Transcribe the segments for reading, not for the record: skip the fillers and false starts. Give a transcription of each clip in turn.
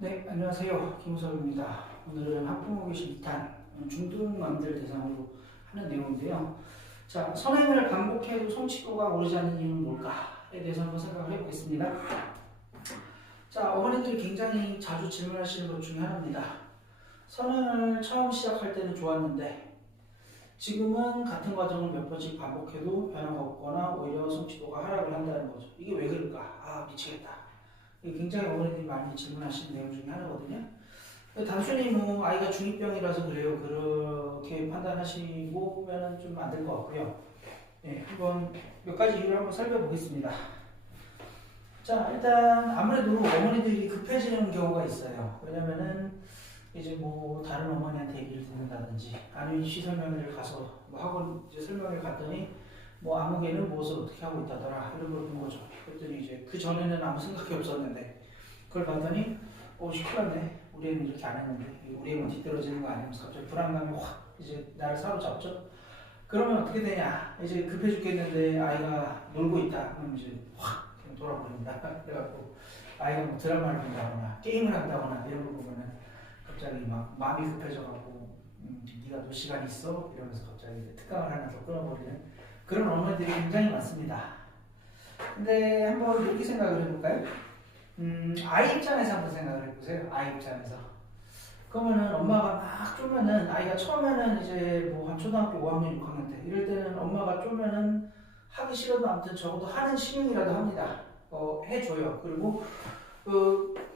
네, 안녕하세요. 김우섭입니다. 오늘은 학부모교실 2탄 중등맘들 대상으로 하는 내용인데요. 자, 선행을 반복해도 성취도가 오르지 않는 이유는 뭘까에 대해서 한번 생각을 해보겠습니다. 자, 어머니들이 굉장히 자주 질문하시는 것 중에 하나입니다. 선행을 처음 시작할 때는 좋았는데 지금은 같은 과정을 몇 번씩 반복해도 변화가 없거나 오히려 성취도가 하락을 한다는 거죠. 이게 왜 그럴까? 아, 미치겠다. 이게 굉장히 어머니들이 많이 질문하시는 내용 중에 하나거든요. 단순히 뭐 아이가 중2병이라서 그래요. 그렇게 판단하시고면은 좀 안 될 것 같고요. 네, 한번 몇 가지 이유를 한번 살펴보겠습니다. 자, 일단 아무래도 어머니들이 급해지는 경우가 있어요. 왜냐면은 이제 뭐 다른 어머니한테 얘기를 듣는다든지 아니면 시설명의를 가서 뭐 학원 이제 설명을 갔더니 뭐 아무개는 무엇을 어떻게 하고 있다더라 이런 걸 본 거죠. 그랬더니 이제 그 전에는 아무 생각이 없었는데 그걸 봤더니 시끄럽네. 우리 애는 이렇게 안 했는데 우리 애는 뒤떨어지는 거 아니면서 갑자기 불안감이 확 이제 나를 사로잡죠. 그러면 어떻게 되냐? 이제 급해 죽겠는데 아이가 놀고 있다. 그럼 이제 확 그냥 돌아버린다. 그래갖고 아이가 뭐 드라마를 본다거나 게임을 한다거나 이런 거 보면은 갑자기 막 마음이 급해져갖고 네가 놀 시간 있어? 이러면서 갑자기 특강을 하나 더 끊어버리는 그런 어머니들이 굉장히 많습니다. 근데 한번 이렇게 생각을 해볼까요? 아이 입장에서 한번 생각을 해보세요. 아이 입장에서. 그러면은 엄마가 막 쪼면은 아이가 처음에는 이제 뭐 한 초등학교 5학년, 6학년 때 이럴 때는 엄마가 쪼면은 하기 싫어도 아무튼 적어도 하는 시행이라도 합니다. 해줘요. 그리고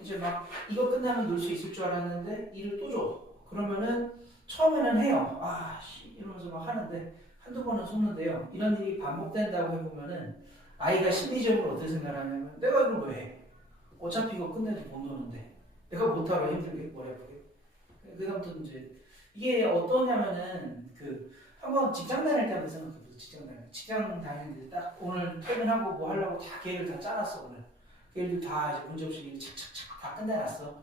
이제 막 이거 끝나면 놀 수 있을 줄 알았는데 일을 또 줘. 그러면은 처음에는 해요. 이러면서 막 하는데 한두 번은 속는데요. 이런 일이 반복된다고 해보면은 아이가 심리적으로 어떻게 생각하냐면 내가 이걸 왜 해? 어차피 이거 끝내도 못 노는데 내가 못하러 힘들게 머리 아프게. 그다음부터 이제 이게 어떠냐면은 한번 직장 다닐 때 한번 생각해보세요. 직장 다니는데 딱 오늘 퇴근하고 뭐 하려고 다 계획을 다 짜놨어. 오늘 계획을 다 이제 문제없이 착착착 다 끝내놨어.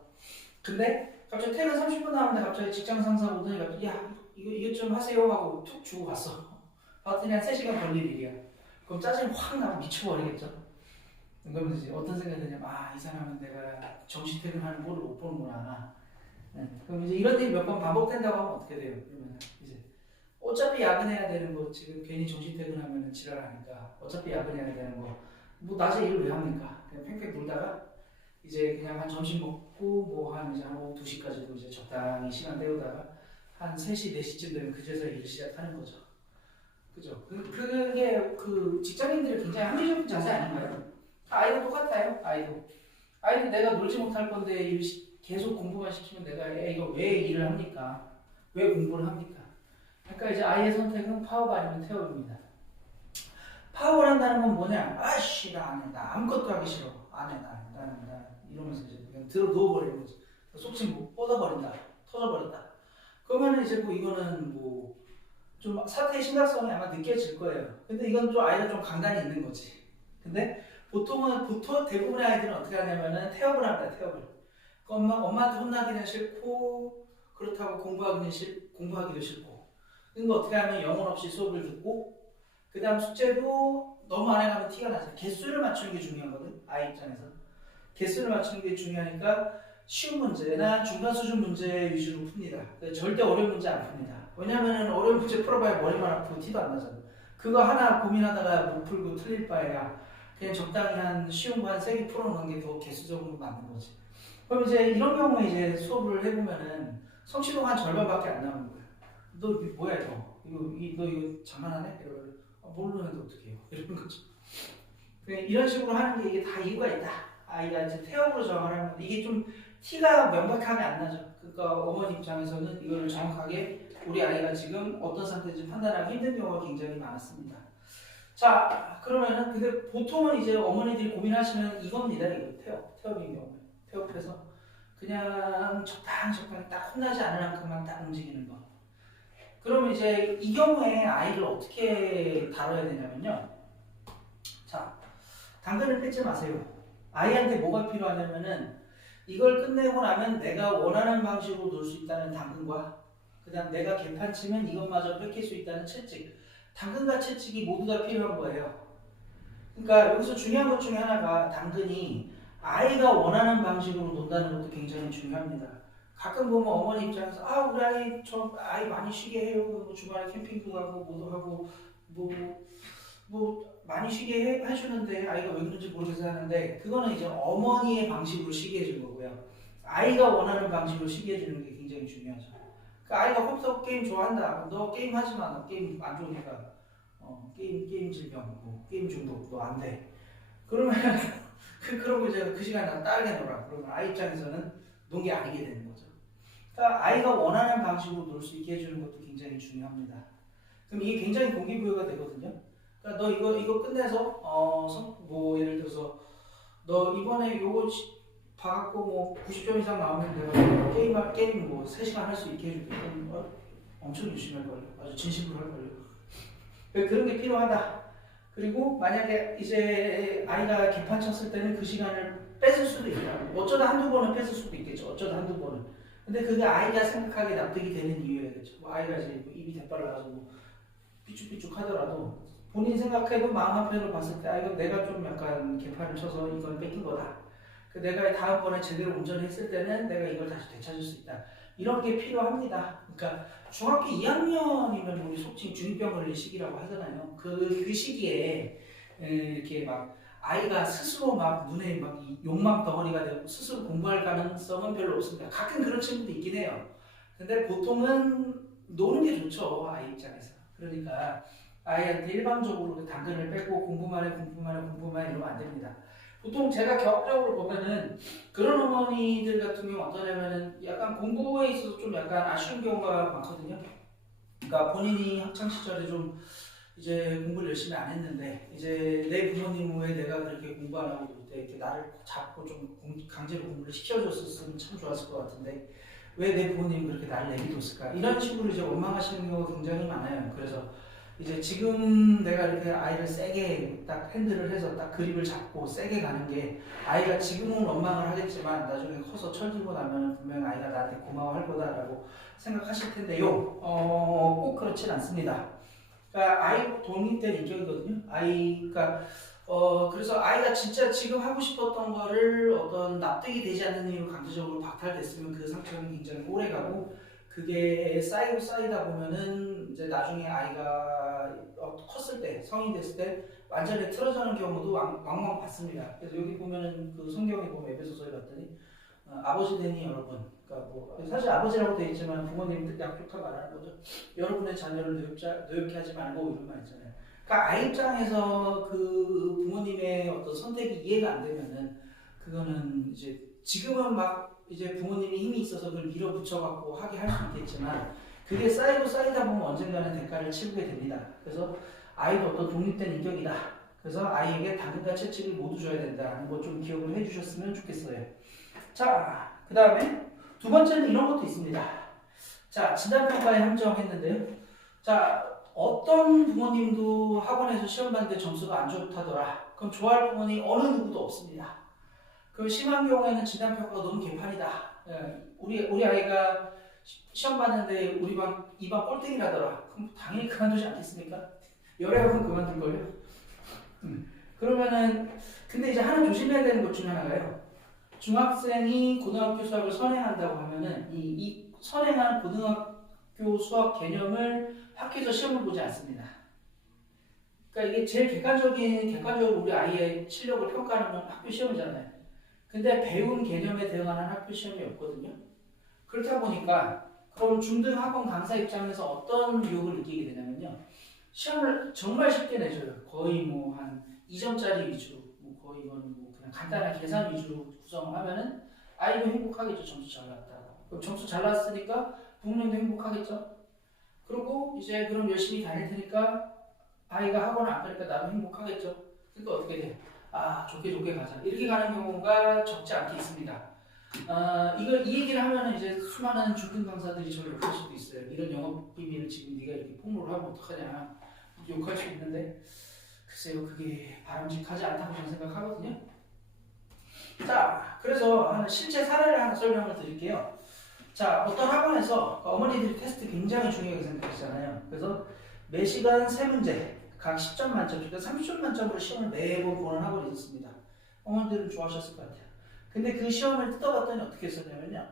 근데 갑자기 퇴근 30분 남았는데 갑자기 직장 상사 오더니 갑자기 야 이거 좀 하세요 하고 툭 주고 갔어. 봤더니 한 3시간 걸릴 일이야. 그럼 짜증이 확 나고 미쳐버리겠죠. 그러면 이제 어떤 생각이 드냐면 이 사람은 내가 정시 퇴근하는 꼴을 못 보는구나. 네. 그럼 이제 이런 일이 몇 번 반복된다고 하면 어떻게 돼요? 그러면 이제 어차피 야근해야 되는 거 지금 괜히 정시 퇴근하면 지랄하니까 어차피 야근해야 되는 거 뭐 낮에 일을 왜 합니까? 그냥 팽팽 놀다가 이제 그냥 한 점심 먹고 뭐 한 이제 한 오후 2시까지도 이제 적당히 시간 때우다가 한 3시, 4시쯤 되면 그제서 일을 시작하는 거죠. 그죠? 그게 직장인들이 굉장히 합리적인 자세 아닌가요? 아이도 똑같아요. 아이도 내가 놀지 못할 건데 계속 공부만 시키면 내가 이거 왜 일을 합니까? 왜 공부를 합니까? 그러니까 이제 아이의 선택은 파업 아니면 태업입니다. 파업을 한다는 건 뭐냐? 아씨 나 안 해. 나 아무것도 하기 싫어. 안 해. 나 이러면서 이제 그냥 들어 누워버리는 거지. 속칭 뭐 뻗어버린다. 터져버린다. 그러면 이제 뭐 이거는 뭐 좀 사태의 심각성이 아마 느껴질 거예요. 근데 이건 좀 아이가 좀 강단이 있는 거지. 근데 보통 대부분의 아이들은 어떻게 하냐면은 태업을 합니다. 태업을. 엄마한테 혼나기는 싫고 그렇다고 공부하기도 싫고. 그러니까 어떻게 하면 영혼 없이 수업을 듣고 그 다음 숙제도 너무 안 해가면 티가 나죠. 개수를 맞추는 게 중요하거든. 아이 입장에서. 개수를 맞추는 게 중요하니까 쉬운 문제나 중간 수준 문제 위주로 풉니다. 절대 어려운 문제 안 풉니다. 왜냐면은 어려운 문제 풀어봐야 머리만 아프고 티도 안 나잖아. 그거 하나 고민하다가 못 풀고 틀릴 바에야 그냥 적당히 한 쉬운 거 한 3개 풀어놓는 게 더 개수적으로 맞는 거지. 그럼 이제 이런 경우에 이제 수업을 해보면은 성취도가 한 절반밖에 안 나오는 거야. 너 뭐야 너 이거 장난하네? 이러면 모르는데 어떡해요? 이런 거죠. 이런 식으로 하는 게 이게 다 이유가 있다. 아이가 이제 태업으로 정하는 건데 이게 좀 티가 명백하게 안 나죠. 그러니까 어머니 입장에서는 이걸 정확하게 우리 아이가 지금 어떤 상태인지 판단하기 힘든 경우가 굉장히 많았습니다. 자, 그러면은 근데 보통은 이제 어머니들이 고민하시는 이겁니다. 이거 태업인 경우에 태업해서 그냥 적당히 딱 혼나지 않을 만큼만 딱 움직이는 거. 그러면 이제 이 경우에 아이를 어떻게 다뤄야 되냐면요. 자, 당근을 뺏지 마세요. 아이한테 뭐가 필요하냐면은 이걸 끝내고 나면 내가 원하는 방식으로 놀 수 있다는 당근과 그 다음 내가 개판치면 이것마저 뺏길 수 있다는 채찍. 당근과 채찍이 모두 다 필요한 거예요. 그러니까 여기서 중요한 것 중에 하나가 당근이 아이가 원하는 방식으로 논다는 것도 굉장히 중요합니다. 가끔 보면 어머니 입장에서 우리 아이 저 아이 많이 쉬게 해요. 뭐 주말에 캠핑도 가고 뭐도 하고 뭐 많이 쉬게 해주는데 아이가 왜 그런지 모르겠어 하는데 그거는 이제 어머니의 방식으로 쉬게 해준 거고요. 아이가 원하는 방식으로 쉬게 해주는 게 굉장히 중요하죠. 그러니까 아이가 컴퓨터 게임 좋아한다. 너 게임 하지 마. 너 게임 안 좋으니까 게임 질병, 뭐 게임 중독 너 안 돼. 그러면 그러고 이제 그 시간에 나 다르게 놀아. 그러면 아이 입장에서는 논 게 아니게 되는 거죠. 그러니까 아이가 원하는 방식으로 놀 수 있게 해주는 것도 굉장히 중요합니다. 그럼 이게 굉장히 동기부여가 되거든요. 그러니까 너 이거 끝내서 뭐 예를 들어서 너 이번에 요거 봐갖고 뭐 90점 이상 나오면 내가 게임 뭐 3시간 할 수 있게 해줄게. 엄청 열심히 할걸요. 아주 진심으로 할걸요. 그런 게 필요하다. 그리고 만약에 이제 아이가 개판 쳤을 때는 그 시간을 뺏을 수도 있다. 어쩌다 한두 번은 뺏을 수도 있겠죠. 어쩌다 한두 번은. 근데 그게 아이가 생각하기에 납득이 되는 이유여야겠죠. 뭐 아이가 이제 입이 대빨라가지고 뭐 삐죽삐죽 하더라도 본인 생각해도 마음 한편으로 봤을 때 이건 내가 좀 약간 개판을 쳐서 이건 뺏긴 거다. 내가 다음번에 제대로 운전했을 때는 내가 이걸 다시 되찾을 수 있다. 이런 게 필요합니다. 그러니까 중학교 2학년이면 우리 속칭 중2병 걸릴 시기라고 하잖아요. 그 시기에 이렇게 막 아이가 스스로 막 눈에 막 욕망 덩어리가 되고 스스로 공부할 가능성은 별로 없습니다. 가끔 그런 친구도 있긴 해요. 근데 보통은 노는 게 좋죠. 아이 입장에서. 그러니까 아이한테 일방적으로 당근을 빼고 공부만 해 이러면 안 됩니다. 보통 제가 경험적으로 보면은 그런 어머니들 같은 경우 어떠냐면은 약간 공부에 있어서 좀 약간 아쉬운 경우가 많거든요. 그러니까 본인이 학창 시절에 좀 이제 공부를 열심히 안 했는데 이제 내 부모님 왜 내가 그렇게 공부 안 하고 그럴 때 이렇게 나를 잡고 좀 강제로 공부를 시켜줬었으면 참 좋았을 것 같은데 왜 내 부모님이 그렇게 나를 내비뒀을까 이런 식으로 이제 원망하시는 경우가 굉장히 많아요. 그래서 이제 지금 내가 이렇게 아이를 세게 딱 핸들을 해서 딱 그립을 잡고 세게 가는 게 아이가 지금은 원망을 하겠지만 나중에 커서 철들고 나면 분명 아이가 나한테 고마워할 거다라고 생각하실 텐데요. 꼭 그렇진 않습니다. 그러니까 아이 독립된 인격이거든요. 그래서 아이가 진짜 지금 하고 싶었던 거를 어떤 납득이 되지 않는 이유로 강제적으로 박탈됐으면 그 상처는 굉장히 오래 가고 그게 쌓이고 쌓이다 보면은 이제 나중에 아이가 컸을 때 성인 됐을 때 완전히 틀어지는 경우도 왕왕 봤습니다. 그래서 여기 보면은 그 성경에 보면 에베소서에 봤더니 아버지 되니 여러분, 그러니까 뭐 사실 아버지라고 돼 있지만 부모님 약속하 말하는 거죠. 여러분의 자녀를 노엽게 하지 말고 이런 말 있잖아요. 그러니까 아이 입장에서 그 부모님의 어떤 선택이 이해가 안 되면은 그거는 이제 지금은 막 이제 부모님이 힘이 있어서 그걸 밀어붙여갖고 하게 할 수 있겠지만 그게 쌓이고 쌓이다 보면 언젠가는 대가를 치르게 됩니다. 그래서 아이도 어떤 독립된 인격이다. 그래서 아이에게 당근과 채찍을 모두 줘야 된다는 거 좀 기억을 해주셨으면 좋겠어요. 자, 그 다음에 두 번째는 이런 것도 있습니다. 자, 진단평가에 함정했는데요. 자, 어떤 부모님도 학원에서 시험 봤는데 점수가 안 좋다더라. 그럼 좋아할 부모님 어느 누구도 없습니다. 그 심한 경우에는 진단평가가 너무 개판이다. 우리 아이가 시험 봤는데 우리 반 2반 꼴등이라더라. 그럼 당연히 그만두지 않겠습니까? 열애학원 그만둘걸요? 그러면은 근데 이제 하나 조심해야 되는 것 중에 하나가요. 중학생이 고등학교 수학을 선행한다고 하면은 이 선행한 고등학교 수학 개념을 학교에서 시험을 보지 않습니다. 그러니까 이게 제일 객관적으로 우리 아이의 실력을 평가하는 학교 시험이잖아요. 근데 배운 개념에 대응하는 학교 시험이 없거든요. 그렇다 보니까 그럼 중등 학원 강사 입장에서 어떤 유혹을 느끼게 되냐면요. 시험을 정말 쉽게 내줘요. 거의 뭐 한 2점짜리 위주로, 뭐 거의 이건 뭐 그냥 간단한 계산 위주로 구성을 하면은 아이도 행복하겠죠. 점수 잘 났다고. 그럼 점수 잘 났으니까 부모님도 행복하겠죠. 그리고 이제 그럼 열심히 다닐 테니까 아이가 학원을 안 가니까 나도 행복하겠죠. 그러니까 어떻게 돼? 좋게 가자. 이렇게 가는 경우가 적지 않게 있습니다. 이 얘기를 하면 이제 수많은 중등 강사들이 저를 욕할 수도 있어요. 이런 영업 비밀을 지금 네가 이렇게 폭로를 하면 어떡하냐. 욕할 수 있는데, 글쎄요, 그게 바람직하지 않다고 저는 생각하거든요. 자, 그래서 실제 사례를 하나 설명을 드릴게요. 자, 어떤 학원에서 어머니들이 테스트 굉장히 중요하게 생각하시잖아요. 그래서 매 시간 3문제, 각 10점 만점, 그러니까 30점 만점으로 시험을 매번 보는 학원이 있었습니다. 어머니들은 좋아하셨을 것 같아요. 근데 그 시험을 뜯어봤더니 어떻게 썼냐면요.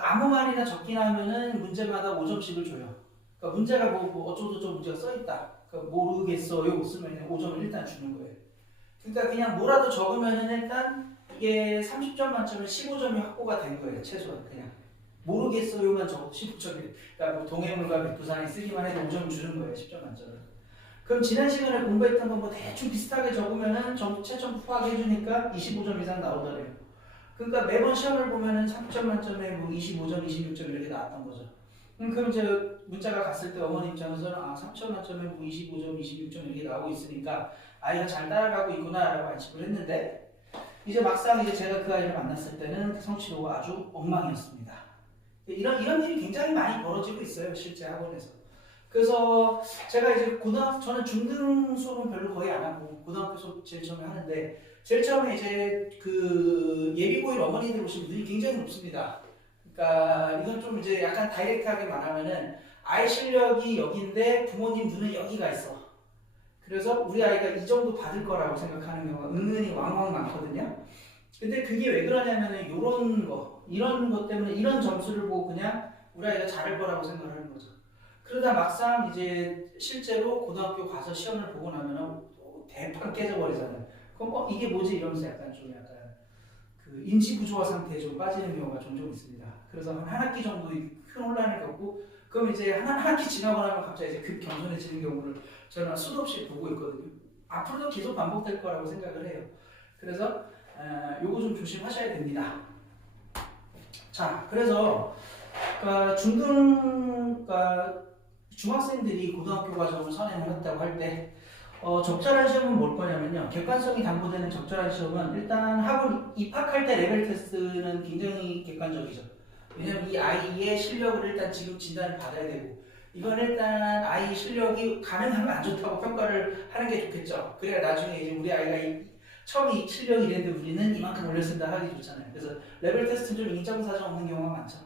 아무 말이나 적기나 하면은 문제마다 5점씩을 줘요. 그러니까 문제가 뭐 어쩌고저쩌고 문제가 써있다. 그러니까 모르겠어요. 쓰면 5점을 일단 주는 거예요. 그러니까 그냥 뭐라도 적으면은 일단 이게 30점 만점에 15점이 확보가 된 거예요. 최소한 그냥. 모르겠어요만 적어도 15점이. 그러니까 뭐 동해물과 백두산이 쓰기만 해도 5점 주는 거예요. 10점 만점을. 그럼 지난 시간에 공부했던 거 뭐 대충 비슷하게 적으면은 점수 채점 후하게 해주니까 25점 이상 나오더래요. 그러니까 매번 시험을 보면은 3점 만점에 뭐 25점, 26점 이렇게 나왔던 거죠. 그럼 이제 문자가 갔을 때 어머니 입장에서는 3점 만점에 뭐 25점, 26점 이렇게 나오고 있으니까 아이가 잘 따라가고 있구나라고 안심을 했는데 이제 막상 이제 제가 그 아이를 만났을 때는 성취도가 아주 엉망이었습니다. 이런 일이 굉장히 많이 벌어지고 있어요, 실제 학원에서. 그래서 제가 이제 저는 중등 수업은 별로 거의 안 하고 고등학교 수업 제일 처음에 하는데 제일 처음에 이제 그 예비고일 어머니들 오시는 분들이 굉장히 높습니다. 그러니까 이건 좀 이제 약간 다이렉트하게 말하면은 아이 실력이 여기인데 부모님 눈은 여기가 있어. 그래서 우리 아이가 이 정도 받을 거라고 생각하는 경우가 은근히 왕왕 많거든요. 근데 그게 왜 그러냐면은 이런 것 때문에 이런 점수를 보고 그냥 우리 아이가 잘할 거라고 생각하는 거죠. 그러다 막상 이제 실제로 고등학교 가서 시험을 보고 나면은 대판 깨져버리잖아요. 그럼 이게 뭐지 이러면서 약간 그 인지 부조화 상태에 좀 빠지는 경우가 종종 있습니다. 그래서 한 학기 정도 큰 혼란을 겪고 그럼 이제 한 학기 지나고 나면 갑자기 이제 급 겸손해지는 경우를 저는 수도 없이 보고 있거든요. 앞으로도 계속 반복될 거라고 생각을 해요. 그래서 요거 좀 조심하셔야 됩니다. 자, 그래서 그러니까 중학생들이 고등학교 과정을 선행을 했다고 할 때 적절한 시험은 뭘 거냐면요. 객관성이 담보되는 적절한 시험은 일단 학원 입학할 때 레벨 테스트는 굉장히 객관적이죠. 왜냐면 이 아이의 실력을 일단 지금 진단을 받아야 되고 이건 일단 아이 실력이 가능하면 안 좋다고 평가를 하는 게 좋겠죠. 그래야 나중에 이제 우리 아이가 처음에 실력이 이랬는데 우리는 이만큼 올렸습니다 하기 좋잖아요. 그래서 레벨 테스트는 좀 인정사정 없는 경우가 많죠.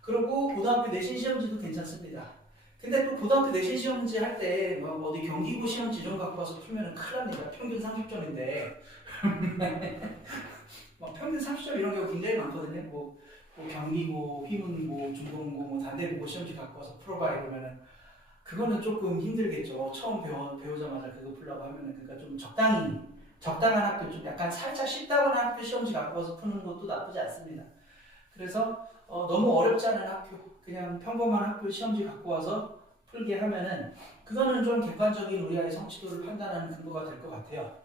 그리고 고등학교 내신 시험지도 괜찮습니다. 근데 또 고등학교 내신 시험지 할 때 어디 경기고 시험지 이런 거 갖고 와서 풀면은 큰일 납니다. 평균 30점인데 평균 30점 이런 경우 굉장히 많거든요. 뭐 경기고, 휘문고, 중공고, 뭐 단대고 시험지 갖고 와서 풀어봐 이러면은 그거는 조금 힘들겠죠. 처음 배우자마자 그거 풀라고 하면은 그러니까 좀 적당한 학교, 좀 약간 살짝 쉽다고 하는 학교 시험지 갖고 와서 푸는 것도 나쁘지 않습니다. 그래서 너무 어렵지 않은 학교, 그냥 평범한 학교 시험지 갖고 와서 풀게 하면은 그거는 좀 객관적인 우리 아이 성취도를 판단하는 근거가 될 것 같아요.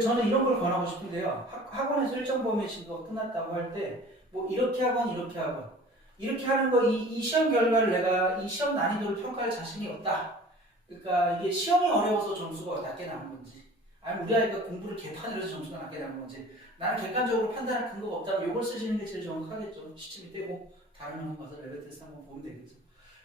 저는 이런 걸 권하고 싶은데요. 학원에서 일정 범위의 진도가 끝났다고 할 때 뭐 이렇게 하건 이렇게 하는 거 이 시험 결과를 내가 이 시험 난이도를 평가할 자신이 없다. 그러니까 이게 시험이 어려워서 점수가 낮게 나온 건지 아니면 우리 아이가 공부를 개판으로 해서 점수가 낮게 나온 건지 나는 객관적으로 판단할 근거가 없다면 이걸 쓰시는 게 제일 정확하겠죠. 시침이 떼고 다른 학원 가서 레벨 테스트 한번 보면 되겠죠.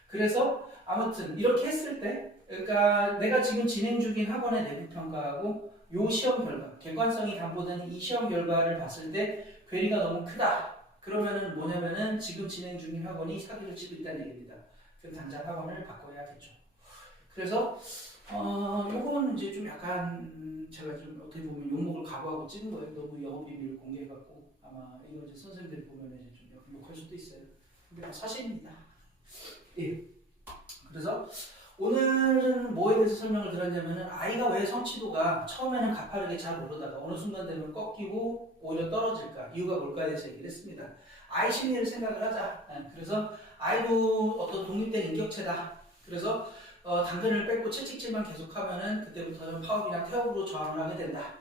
그래서 아무튼 이렇게 했을 때 그러니까 내가 지금 진행 중인 학원의 내부 평가하고 요 시험 결과, 객관성이 담보되는 이 시험 결과를 봤을 때 괴리가 너무 크다. 그러면은 뭐냐면은 지금 진행 중인 학원이 사기를 치고 있다는 얘기입니다. 그럼 당장 학원을 바꿔야겠죠. 그래서 요건 이제 좀 약간 제가 좀 어떻게 보면 욕먹을 각오하고 찍은 거예요. 너무 영업비밀 공개해갖고 아마 이거 이제 선생님들 보면 이제 좀 욕할 수도 있어요. 근데 사실입니다. 예. 그래서 오늘은 뭐에 대해서 설명을 드렸냐면은 아이가 왜 성취도가 처음에는 가파르게 잘 오르다가 어느 순간 되면 꺾이고 오히려 떨어질까 이유가 뭘까에 대해서 얘기를 했습니다. 아이 심리를 생각을 하자. 그래서 아이도 어떤 독립된 인격체다. 그래서 당근을 뺏고 채찍질만 계속하면은 그때부터는 파업이나 태업으로 저항을 하게 된다.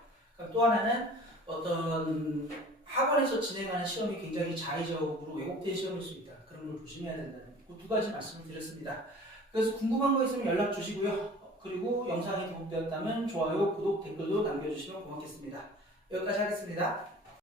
또 하나는 어떤 학원에서 진행하는 시험이 굉장히 자의적으로 왜곡된 시험일 수 있다. 그런 걸 조심해야 된다는 그 두 가지 말씀을 드렸습니다. 그래서 궁금한 거 있으면 연락 주시고요. 그리고 영상이 도움되었다면 좋아요, 구독, 댓글도 남겨주시면 고맙겠습니다. 여기까지 하겠습니다.